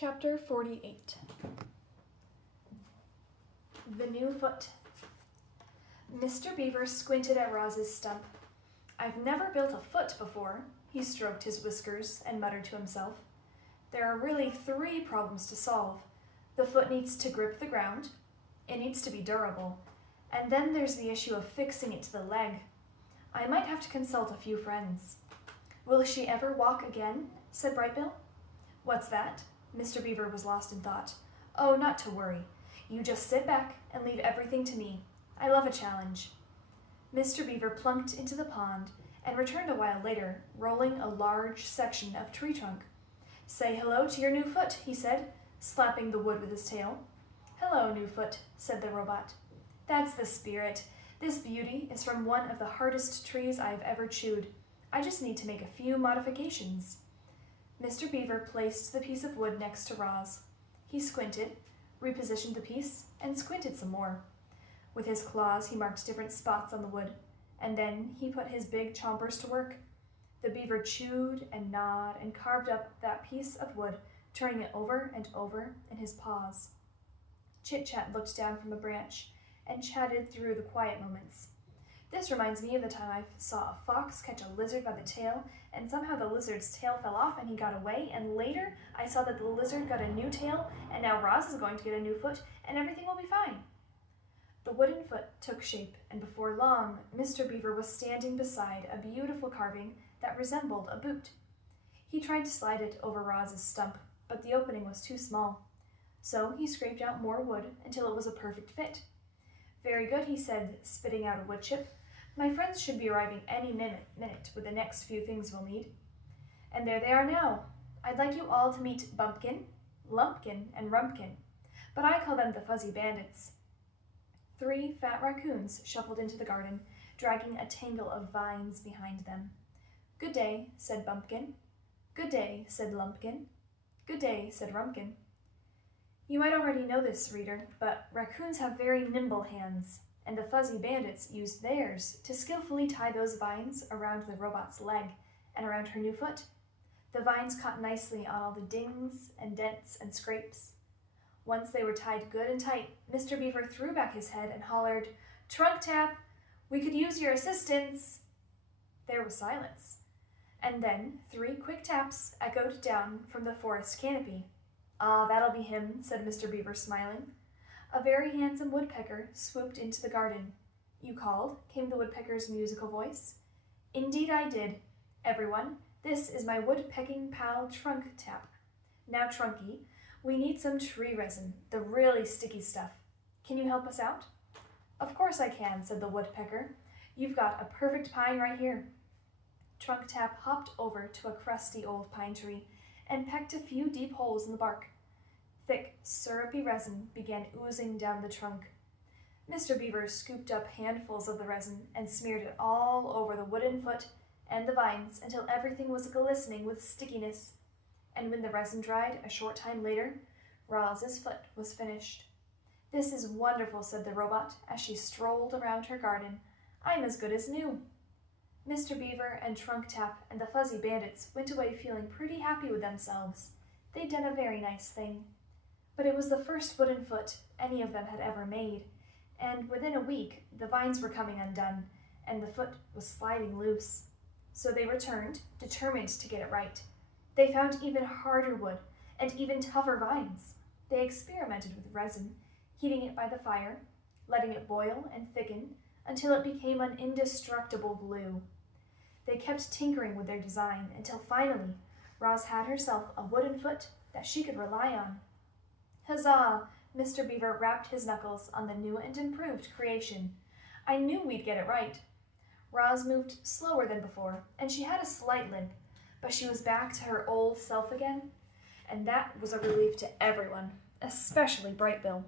Chapter 48. The New Foot. Mr. Beaver squinted at Roz's stump. "I've never built a foot before," he stroked his whiskers and muttered to himself. "There are really 3 problems to solve. The foot needs to grip the ground, it needs to be durable, and then there's the issue of fixing it to the leg. I might have to consult a few friends." "Will she ever walk again?" said Brightbill. "What's that?" Mr. Beaver was lost in thought. "Oh, not to worry. You just sit back and leave everything to me. I love a challenge." Mr. Beaver plunked into the pond and returned a while later, rolling a large section of tree trunk. "Say hello to your new foot," he said, slapping the wood with his tail. "Hello, new foot," said the robot. "That's the spirit. This beauty is from one of the hardest trees I've ever chewed. I just need to make a few modifications." Mr. Beaver placed the piece of wood next to Roz. He squinted, repositioned the piece, and squinted some more. With his claws he marked different spots on the wood, and then he put his big chompers to work. The beaver chewed and gnawed and carved up that piece of wood, turning it over and over in his paws. Chit-Chat looked down from a branch and chatted through the quiet moments. "This reminds me of the time I saw a fox catch a lizard by the tail, and somehow the lizard's tail fell off and he got away, and later I saw that the lizard got a new tail, and now Roz is going to get a new foot, and everything will be fine." The wooden foot took shape, and before long, Mr. Beaver was standing beside a beautiful carving that resembled a boot. He tried to slide it over Roz's stump, but the opening was too small. So he scraped out more wood until it was a perfect fit. "Very good," he said, spitting out a wood chip. "My friends should be arriving any minute with the next few things we'll need." And there they are now. I'd like you all to meet Bumpkin, Lumpkin, and Rumpkin, but I call them the Fuzzy Bandits. 3 fat raccoons shuffled into the garden, dragging a tangle of vines behind them. "Good day," said Bumpkin. "Good day," said Lumpkin. "Good day," said Rumpkin. You might already know this, reader, but raccoons have very nimble hands, and the Fuzzy Bandits used theirs to skillfully tie those vines around the robot's leg and around her new foot. The vines caught nicely on all the dings and dents and scrapes. Once they were tied good and tight, Mr. Beaver threw back his head and hollered, "Trunk tap! We could use your assistance!" There was silence, and then 3 quick taps echoed down from the forest canopy. "Ah, that'll be him," said Mr. Beaver, smiling. A very handsome woodpecker swooped into the garden. "You called?" came the woodpecker's musical voice. "Indeed I did. Everyone, this is my woodpecking pal Trunk Tap. Now, Trunky, we need some tree resin, the really sticky stuff. Can you help us out?" "Of course I can," said the woodpecker. "You've got a perfect pine right here." Trunk Tap hopped over to a crusty old pine tree and pecked a few deep holes in the bark. Thick, syrupy resin began oozing down the trunk. Mr. Beaver scooped up handfuls of the resin and smeared it all over the wooden foot and the vines until everything was glistening with stickiness. And when the resin dried a short time later, Roz's foot was finished. "This is wonderful," said the robot as she strolled around her garden. "I'm as good as new." Mr. Beaver and Trunk Tap and the Fuzzy Bandits went away feeling pretty happy with themselves. They'd done a very nice thing. But it was the first wooden foot any of them had ever made, and within a week the vines were coming undone, and the foot was sliding loose. So they returned, determined to get it right. They found even harder wood and even tougher vines. They experimented with resin, heating it by the fire, letting it boil and thicken until it became an indestructible glue. They kept tinkering with their design until finally Roz had herself a wooden foot that she could rely on. Huzzah! Mr. Beaver rapped his knuckles on the new and improved creation. "I knew we'd get it right." Roz moved slower than before, and she had a slight limp, but she was back to her old self again, and that was a relief to everyone, especially Brightbill.